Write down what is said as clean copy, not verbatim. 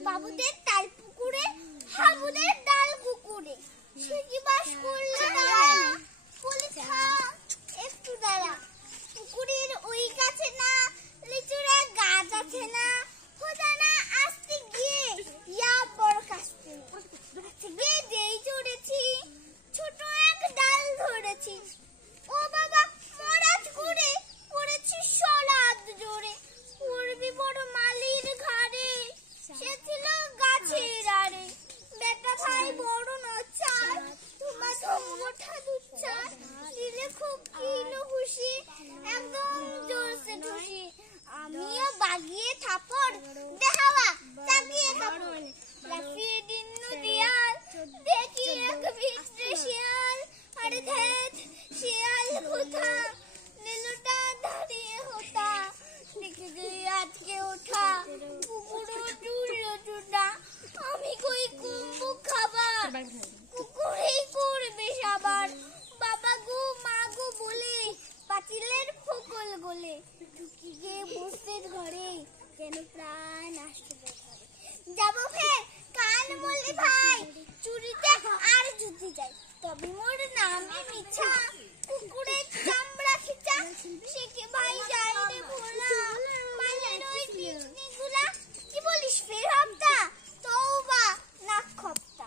বাবুদের তাল পুকুরে হাবুদের ডাল কুকুরে সে কি বাস করলো দাঁড়া বলি একটু দাঁড়া পুকুরের ওই গাছে না লিচুরা গাছ আছে না খোদা না আসতে গিয়ে ইয়া বড় কাশতে গিয়ে যেই চড়েছি ছোট এক ডাল ধরেছি ও বাবা মরাজ করে পড়েছি সলাদ জোরে পড়বি বড় মালির ঘাড়ে সে ছিল গাছের আড়ে বেটা ভাই বড় নচার তোমার ধমোঠা দুচ্চার দিলে খুব কিলো খুশি একদম জোরসে ঢুসি আমিও বাগিয়ে থাপড় দেখাওয়া চাগিয়ে কাপড় লাফিয়ে দিন নদিয়াল দেখি এক ভিতরে শিয়াল আরে ধ্যাত শিয়াল কোথা নীলটা দাঁড়িয়ে হোতা দেখে গিয়ে আজকে ওঠা কুকুরও চুড়লো চুটা আমি কই কুম্বু খাবার কুকুরেই করবে সাবার বাবা গো মা গো বলে পাতিলের ফকল গলে ঢুকি গিয়ে বসতে ঘরে যেন প্রাণ আসবে যাবো ফের কান বলে ভাই চুরিতে আর জুতি যাই তবে মোর নামে মিছা কুকুরের চামড়া খিচা শেখে ভাই যাই রে ভোলা মালের ওই পিছনিগুলা কি বলিস ফের হপ্তা তওবা নাক খপ্তা